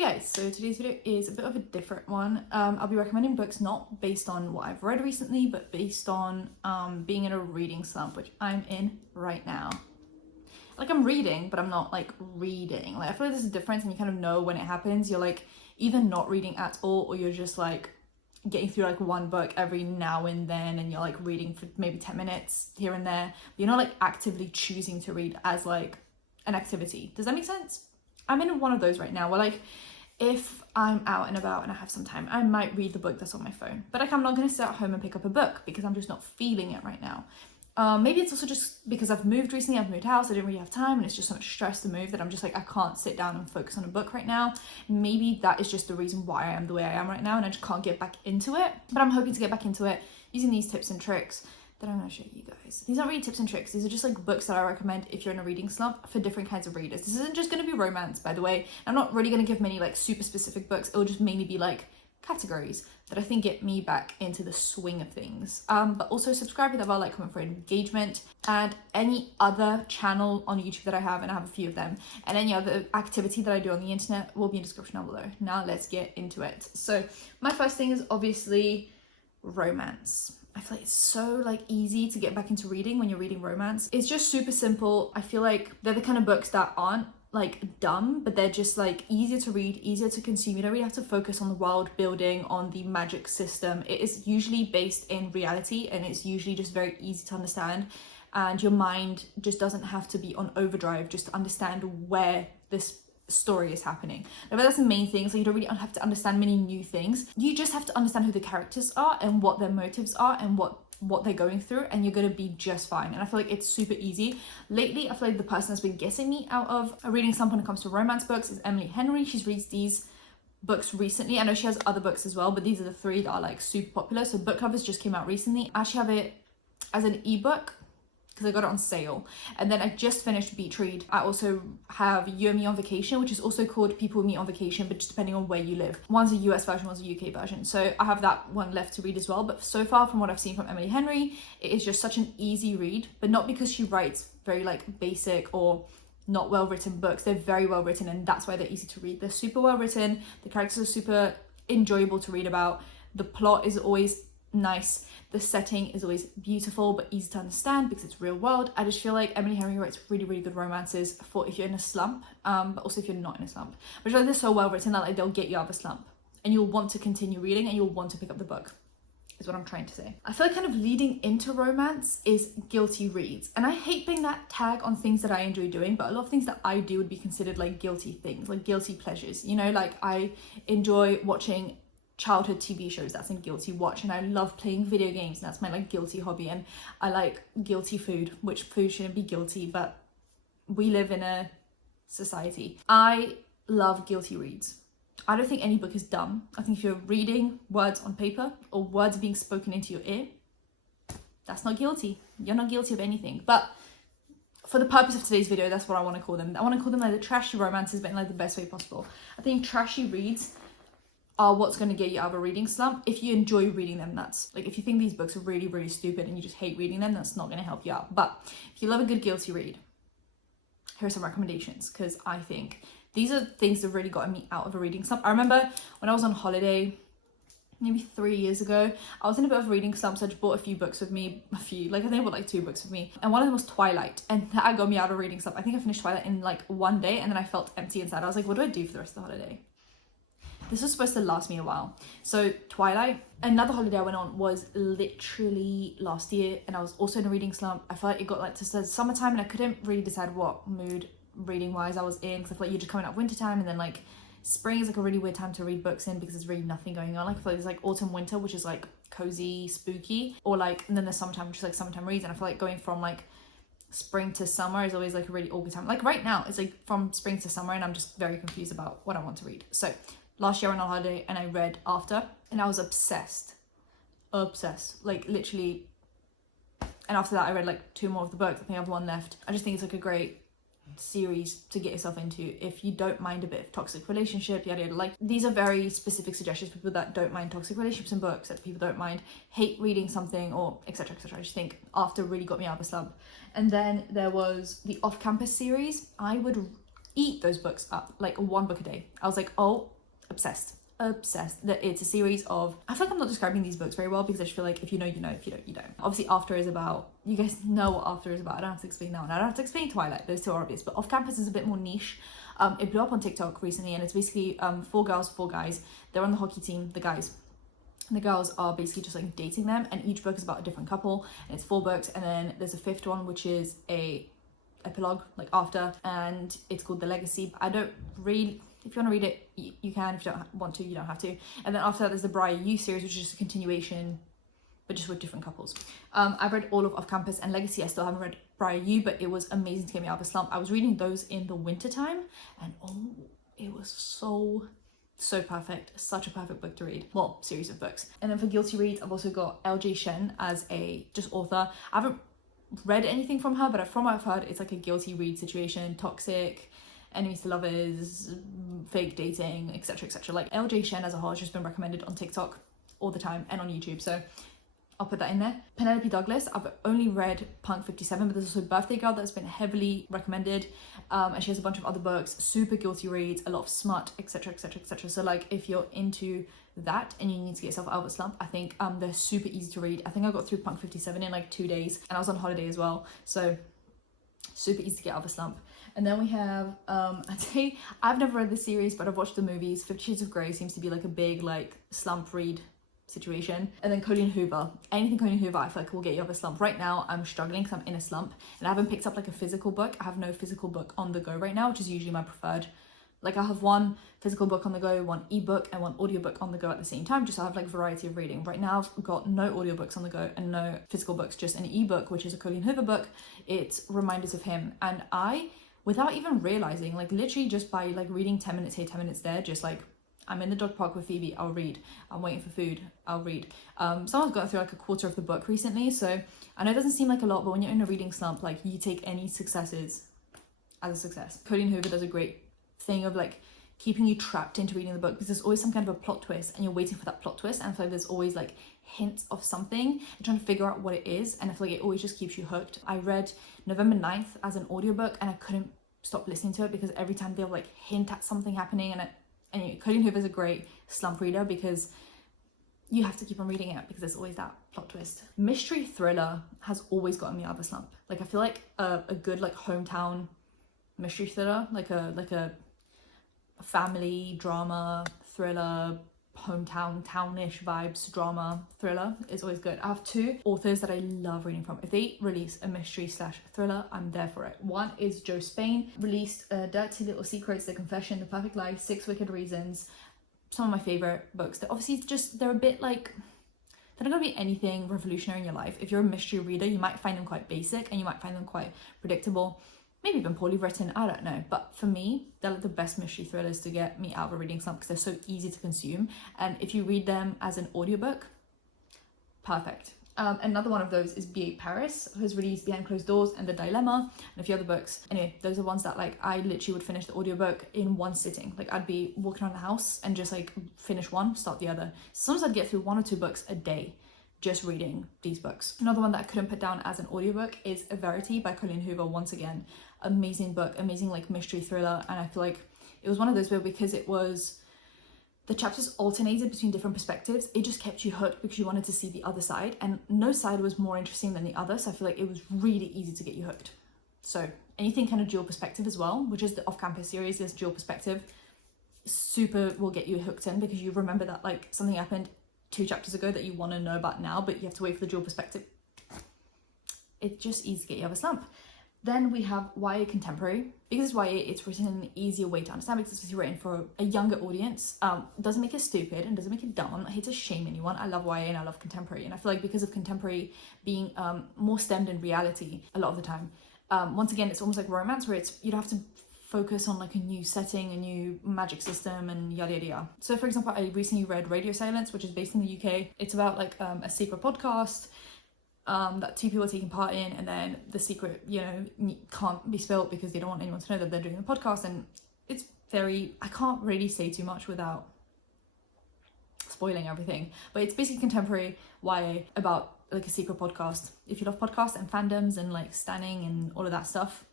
Hey guys, so today's video is a bit of a different one. I'll be recommending books not based on what I've read recently, but based on being in a reading slump, which I'm in right now. Like, I'm reading, but I'm not like reading. Like, I feel like there's a difference and you kind of know when it happens. You're like either not reading at all, or you're just like getting through like one book every now and then, and you're like reading for maybe 10 minutes here and there. But you're not like actively choosing to read as like an activity. Does that make sense? I'm in one of those right now where like if I'm out and about and I have some time, I might read the book that's on my phone, but like I'm not going to sit at home and pick up a book because I'm just not feeling it right now. Maybe it's also just because I've moved recently, I've moved house, I didn't really have time, and it's just so much stress to move that I'm just like, I can't sit down and focus on a book right now. Maybe that is just the reason why I am the way I am right now, and I just can't get back into it. But I'm hoping to get back into it using these tips and tricks that I'm going to show you guys. These aren't really tips and tricks, these are just like books that I recommend if you're in a reading slump for different kinds of readers. This isn't just going to be romance, by the way. I'm not really going to give many like super specific books. It'll just mainly be like categories that I think get me back into the swing of things. But also subscribe with that bell, like, comment for engagement, and any other channel on YouTube that I have, and I have a few of them, and any other activity that I do on the internet will be in the description down below. Now let's get into it. So my first thing is obviously romance. I feel like it's so like easy to get back into reading when you're reading romance. It's just super simple. I feel like they're the kind of books that aren't like dumb, but they're just like easier to read, easier to consume. You don't really have to focus on the world building, on the magic system. It is usually based in reality, and it's usually just very easy to understand, and your mind just doesn't have to be on overdrive just to understand where this story is happening. But that's the main thing. So you don't really have to understand many new things. You just have to understand who the characters are and what their motives are and what they're going through, and you're gonna be just fine. And I feel like it's super easy. Lately, I feel like the person that's been getting me out of a reading slump when it comes to romance books is Emily Henry. She's reads these books recently. I know she has other books as well, but these are the three that are like super popular. So Book Covers just came out recently. I actually have it as an ebook because I got it on sale. And then I just finished Beach Read. I also have You and Me on Vacation, which is also called People Meet on Vacation, but just depending on where you live. One's a US version, one's a UK version. So I have that one left to read as well. But so far from what I've seen from Emily Henry, it is just such an easy read, but not because she writes very like basic or not well written books. They're very well written, and that's why they're easy to read. They're super well written. The characters are super enjoyable to read about. The plot is always nice. The setting is always beautiful but easy to understand because it's real world. I just feel like Emily Henry writes really, really good romances for if you're in a slump, but also if you're not in a slump. But they're so well written that like they'll get you out of a slump, and you'll want to continue reading, and you'll want to pick up the book, is what I'm trying to say. I feel like kind of leading into romance is guilty reads, and I hate putting that tag on things that I enjoy doing, but a lot of things that I do would be considered like guilty things, like guilty pleasures. You know, like I enjoy watching childhood TV shows, that's a guilty watch, and I love playing video games, and that's my like guilty hobby, and I like guilty food, which food shouldn't be guilty, but we live in a society. I love guilty reads. I don't think any book is dumb. I think if you're reading words on paper or words being spoken into your ear, that's not guilty. You're not guilty of anything. But for the purpose of today's video, that's what I want to call them. I want to call them like the trashy romances, but in like the best way possible. I think trashy reads are what's going to get you out of a reading slump. If you enjoy reading them, that's like, if you think these books are really, really stupid and you just hate reading them, that's not going to help you out. But if you love a good guilty read, here are some recommendations, because I think these are things that really got me out of a reading slump. I remember when I was on holiday, maybe 3 years ago, I was in a bit of a reading slump, so I just bought a few books with me, I think I bought like 2 books with me, and one of them was Twilight, and that got me out of a reading slump. I think I finished Twilight in like one day, and then I felt empty inside. I was like, what do I do for the rest of the holiday? This was supposed to last me a while. So Twilight. Another holiday I went on was literally last year, and I was also in a reading slump. I felt like it got like to summertime, and I couldn't really decide what mood reading wise I was in, because I feel like you're just coming up winter time, and then like spring is like a really weird time to read books in because there's really nothing going on. Like I feel like there's like autumn winter, which is like cozy, spooky, or like, and then there's summertime, which is like summertime reads, and I feel like going from like spring to summer is always like a really awkward time. Like right now it's like from spring to summer, and I'm just very confused about what I want to read. So last year I went on holiday and I read After, and I was obsessed, like literally. And after that I read like 2 more of the books. I think I have 1 left. I just think it's like a great series to get yourself into if you don't mind a bit of toxic relationship, yada yada. Like, these are very specific suggestions for people that don't mind toxic relationships and books, that people don't mind hate reading something, or etc etc. I just think After really got me out of a slump. And then there was the Off Campus series. I would eat those books up, like one book a day. I was like, oh, obsessed. That it's a series of, I feel like I'm not describing these books very well because I just feel like if you know, you know, if you don't, you don't. Obviously After is about, you guys know what After is about. I don't have to explain that one. I don't have to explain Twilight, those two are obvious, but Off Campus is a bit more niche. It blew up on TikTok recently, and it's basically 4 girls, 4 guys. They're on the hockey team, the guys. The girls are basically just like dating them, and each book is about a different couple, and it's 4 books, and then there's a 5th one which is a epilogue, like after, and it's called The Legacy. I don't really, if you want to read it, you can. If you don't want to, you don't have to. And then after that, there's the Briar You series, which is just a continuation, but just with different couples. I've read all of Off Campus and Legacy. I still haven't read Briar You, but it was amazing to get me out of a slump. I was reading those in the winter time, and oh, it was so perfect. Such a perfect book to read. Well, series of books. And then for guilty reads, I've also got LJ Shen as a just author. I haven't read anything from her, but from what I've heard, it's like a guilty read situation, toxic, enemies to lovers, fake dating, etc, etc. Like LJ Shen as a whole has just been recommended on TikTok all the time and on YouTube, so I'll put that in there. Penelope Douglas, I've only read Punk 57, but there's also Birthday Girl that's been heavily recommended, and she has a bunch of other books, super guilty reads, a lot of smut, etc, etc, etc. So like if you're into that and you need to get yourself out of a slump, I think they're super easy to read. I think I got through Punk 57 in like 2 days, and I was on holiday as well, so super easy to get out of a slump. And then we have I'd say I've never read the series, but I've watched the movies. 50 Shades of Grey seems to be like a big like slump read situation. And then Colleen Hoover, anything Colleen Hoover I feel like will get you out of a slump. Right now I'm struggling because I'm in a slump and I haven't picked up like a physical book. I have no physical book on the go right now, which is usually my preferred. Like I have one physical book on the go, one ebook and one audiobook on the go at the same time, just so I have like variety of reading. Right now I've got no audiobooks on the go and no physical books, just an ebook, which is a Colleen Hoover book. It's Reminders of Him, and I, without even realizing, like literally just by like reading 10 minutes here, 10 minutes there, just like I'm in the dog park with Phoebe, I'll read. I'm waiting for food, I'll read. Someone's gotten through like a quarter of the book recently, so I know it doesn't seem like a lot, but when you're in a reading slump, like you take any successes as a success. Colleen Hoover does a great thing of like keeping you trapped into reading the book, because there's always some kind of a plot twist and you're waiting for that plot twist, and I feel like there's always like hints of something and trying to figure out what it is, and I feel like it always just keeps you hooked. I read November 9th as an audiobook and I couldn't stop listening to it because every time they'll like hint at something happening, and anyway, Colleen Hoover is a great slump reader because you have to keep on reading it because there's always that plot twist. Mystery thriller has always gotten me out of a slump. Like I feel like a good like hometown mystery thriller, like a family drama thriller, hometown townish vibes drama thriller is always good. I have 2 authors that I love reading from. If they release a mystery / thriller, I'm there for it. One is Joe Spain, released Dirty Little Secrets, The Confession, The Perfect Life, 6 Wicked Reasons. Some of my favorite books. They're obviously just, they're a bit like, they're not gonna be anything revolutionary in your life. If you're a mystery reader, you might find them quite basic and you might find them quite predictable, maybe even poorly written, I don't know. But for me, they're like the best mystery thrillers to get me out of a reading slump because they're so easy to consume. And if you read them as an audiobook, perfect. Another one of those is B.A. Paris, who's released Behind Closed Doors and The Dilemma and a few other books. Anyway, those are ones that like I literally would finish the audiobook in one sitting. Like I'd be walking around the house and just like finish one, start the other. Sometimes I'd get through 1 or 2 books a day just reading these books. Another one that I couldn't put down as an audiobook is A Verity by Colleen Hoover. Once again, amazing book, amazing like mystery thriller, and I feel like it was one of those where, because it was, the chapters alternated between different perspectives, it just kept you hooked because you wanted to see the other side, and no side was more interesting than the other, so I feel like it was really easy to get you hooked. So anything kind of dual perspective as well, which is the off-campus series, this dual perspective, super will get you hooked in because you remember that like something happened 2 chapters ago that you want to know about now, but you have to wait for the dual perspective. It's just easy to get you out of a slump. Then we have YA Contemporary. Because it's YA, it's written in an easier way to understand because it's written for a younger audience. Doesn't make it stupid and doesn't make it dumb. I'm not here to shame anyone. I love YA and I love contemporary. And I feel like because of contemporary being more stemmed in reality a lot of the time, once again, it's almost like romance where it's, you don't have to focus on like a new setting, a new magic system and yada yada yada. So for example, I recently read Radio Silence, which is based in the UK. It's about like a secret podcast that 2 people are taking part in, and then the secret, you know, can't be spilled because they don't want anyone to know that they're doing the podcast. And it's very, I can't really say too much without spoiling everything, but it's basically contemporary YA about like a secret podcast. If you love podcasts and fandoms and like standing and all of that stuff,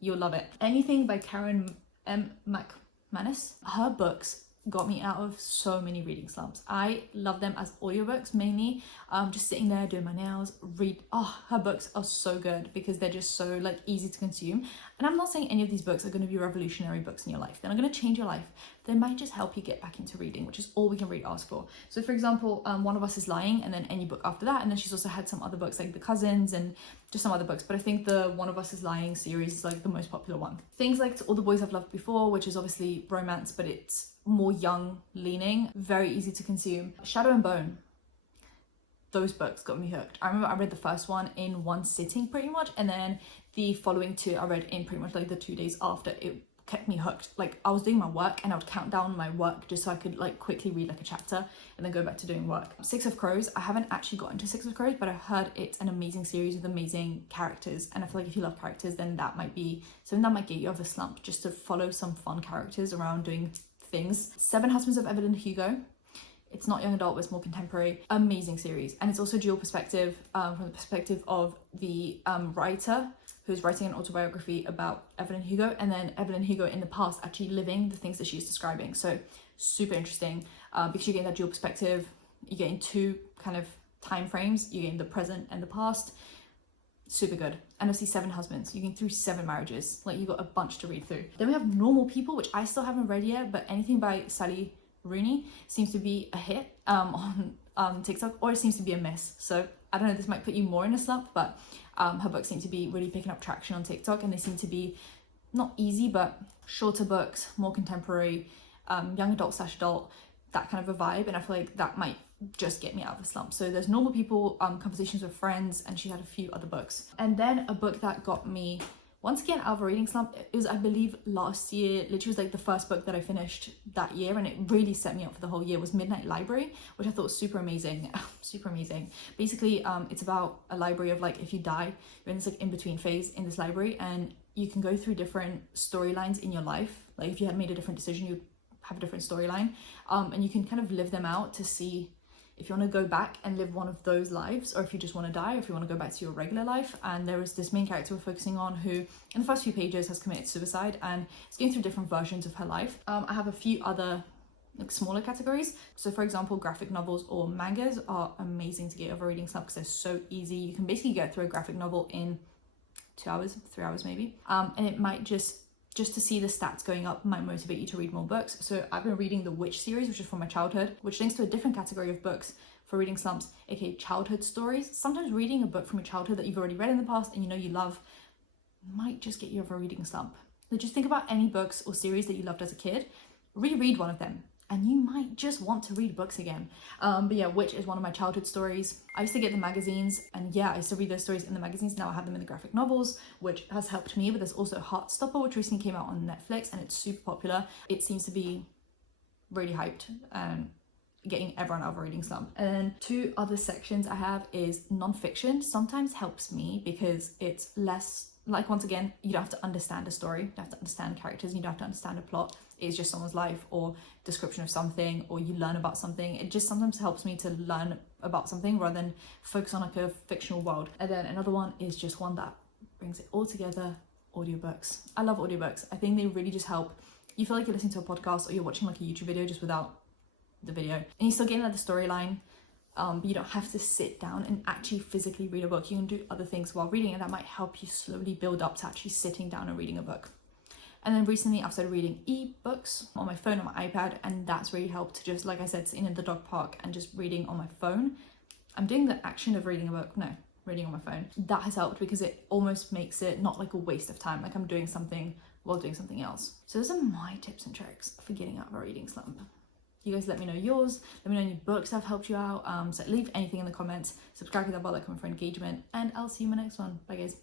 you'll love it. Anything by Karen M. McManus. Her books got me out of so many reading slumps. I love them as audiobooks mainly. Just sitting there doing my nails, her books are so good because they're just so like easy to consume. And I'm not saying any of these books are going to be revolutionary books in your life. They're not going to change your life. They might just help you get back into reading, which is all we can really ask for. So for example, One of Us is Lying, and then any book after that, and then she's also had some other books like The Cousins and just some other books, but I think the One of Us is Lying series is like the most popular one. Things like All the Boys I've Loved Before, which is obviously romance, but it's more young leaning, very easy to consume. Shadow and Bone, those books got me hooked. I remember I read the first one in one sitting pretty much, and then the following two I read in pretty much like the 2 days after. It kept me hooked. Like I was doing my work and I would count down my work just so I could like quickly read like a chapter and then go back to doing work. Six of Crows, I haven't actually gotten to Six of Crows, but I heard it's an amazing series with amazing characters, and I feel like if you love characters, then that might be something that might get you out of a slump, just to follow some fun characters around doing things. Seven Husbands of Evelyn Hugo, it's not young adult, but it's more contemporary. Amazing series, and it's also dual perspective, from the perspective of the writer who's writing an autobiography about Evelyn Hugo, and then Evelyn Hugo in the past actually living the things that she's describing. So super interesting, because you're getting that dual perspective. You're getting two kind of time frames. You're getting the present and the past. Super good. And obviously Seven Husbands, you're getting through 7 marriages. Like, you got a bunch to read through. Then we have Normal People, which I still haven't read yet, but anything by Sally Rooney seems to be a hit on TikTok, or it seems to be a miss. So I don't know, this might put you more in a slump, but her books seem to be really picking up traction on TikTok, and they seem to be not easy, but shorter books, more contemporary, young adult / adult, that kind of a vibe. And I feel like that might just get me out of the slump. So there's Normal People, Conversations with Friends, and she had a few other books. And then a book that got me once again out of a reading slump, it was, I believe, last year, literally was like the first book that I finished that year, and it really set me up for the whole year, was Midnight Library, which I thought was super amazing. Super amazing. Basically, it's about a library of, like, if you die, you're in this like in-between phase in this library, and you can go through different storylines in your life. Like, if you had made a different decision, you'd have a different storyline, and you can kind of live them out to see if you want to go back and live one of those lives, or if you just want to die, or if you want to go back to your regular life. And there is this main character we're focusing on who in the first few pages has committed suicide, and is going through different versions of her life. I have a few other like smaller categories. So for example, graphic novels or mangas are amazing to get over reading slump because they're so easy. You can basically get through a graphic novel in 2 hours, 3 hours maybe, and it might just to see the stats going up might motivate you to read more books. So I've been reading the Witch series, which is from my childhood, which links to a different category of books for reading slumps, aka childhood stories. Sometimes reading a book from your childhood that you've already read in the past and you know you love might just get you over a reading slump. So just think about any books or series that you loved as a kid, reread one of them, and you might just want to read books again. But yeah, Witch is one of my childhood stories. I used to get the magazines, and yeah, I used to read those stories in the magazines. Now I have them in the graphic novels, which has helped me. But there's also Heartstopper, which recently came out on Netflix, and it's super popular. It seems to be really hyped and getting everyone out of a reading slump. And then 2 other sections I have is non-fiction. Sometimes helps me because it's less, like, once again, you don't have to understand a story, you don't have to understand characters, you don't have to understand a plot. It's just someone's life or description of something, or you learn about something. It just sometimes helps me to learn about something rather than focus on like a fictional world. And then another one is just one that brings it all together, audiobooks. I love audiobooks. I think they really just help. You feel like you're listening to a podcast or you're watching like a YouTube video just without the video, and you're still getting like the storyline, but you don't have to sit down and actually physically read a book. You can do other things while reading, and that might help you slowly build up to actually sitting down and reading a book. And then recently I've started reading e-books on my phone, on my iPad, and that's really helped to just, like I said, sitting in the dog park and just reading on my phone. I'm doing the action of reading a book, no, reading on my phone. That has helped because it almost makes it not like a waste of time, like I'm doing something while doing something else. So those are my tips and tricks for getting out of a reading slump. You guys let me know yours, let me know any books that have helped you out, so leave anything in the comments, subscribe to that bell icon for engagement, and I'll see you in my next one. Bye guys.